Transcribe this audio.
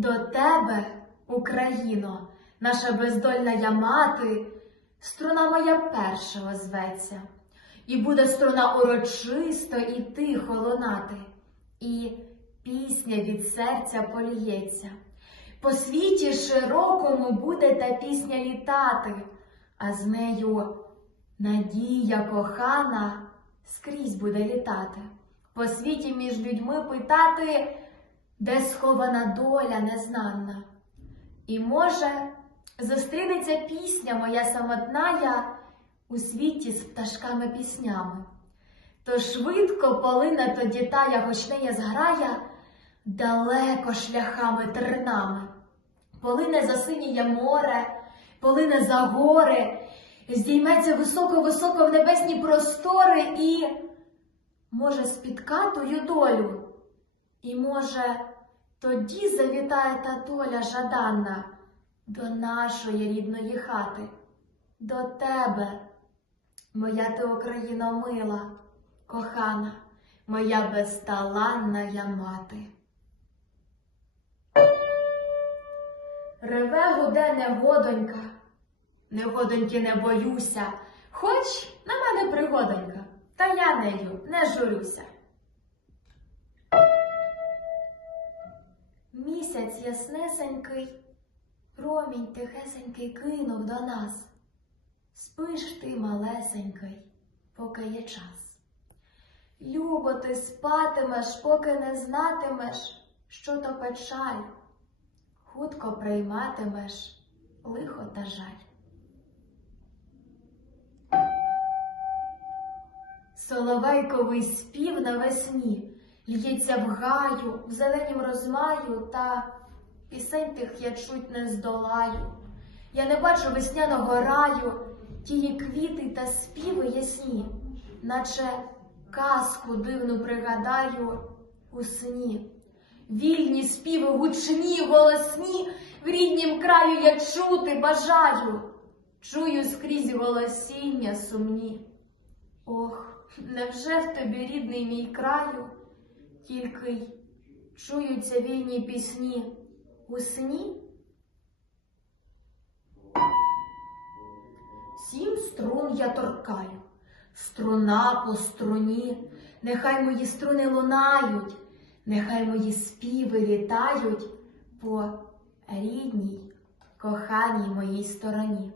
До тебе, Україно, наша бездольна я мати, струна моя перша озветься, і буде струна урочисто і тихо лунати, і пісня від серця поліється. По світі широкому буде та пісня літати, а з нею надія кохана скрізь буде літати. По світі між людьми питати, де схована доля незнанна. І може зустрінеться пісня моя самотная у світі з пташками піснями. То швидко полина тоді тая гучнеє зграя, далеко шляхами тернами. Полине за синіє море, полине за гори, здійметься високо-високо в небесні простори і, може, спітка тую долю, і, може, тоді завітає та доля жаданна до нашої рідної хати, до тебе, моя ти Україно мила, кохана, моя безталанна мати. Реве гуде негодонька, негодоньки не боюся, хоч на мене пригодонька, та я нею не журюся. Місяць яснесенький, промінь тихесенький кинув до нас. Спиш ти, малесенький, поки є час. Любо ти спатимеш, поки не знатимеш, що то печаль. Хутко прийматимеш лихо та жаль. Соловейковий спів навесні л'ється в гаю, в зеленім розмаю, та пісень тих я чуть не здолаю. Я не бачу весняного раю, тії квіти та співи ясні, наче казку дивну пригадаю у сні. Вільні співи гучні, голосні, в ріднім краю я чути бажаю, чую скрізь голосіння сумні. Ох, невже в тобі рідний мій краю, тільки й чуються вільні пісні у сні? Сім струн я торкаю, струна по струні, нехай мої струни лунають, нехай мої співи літають по рідній, коханій моїй стороні.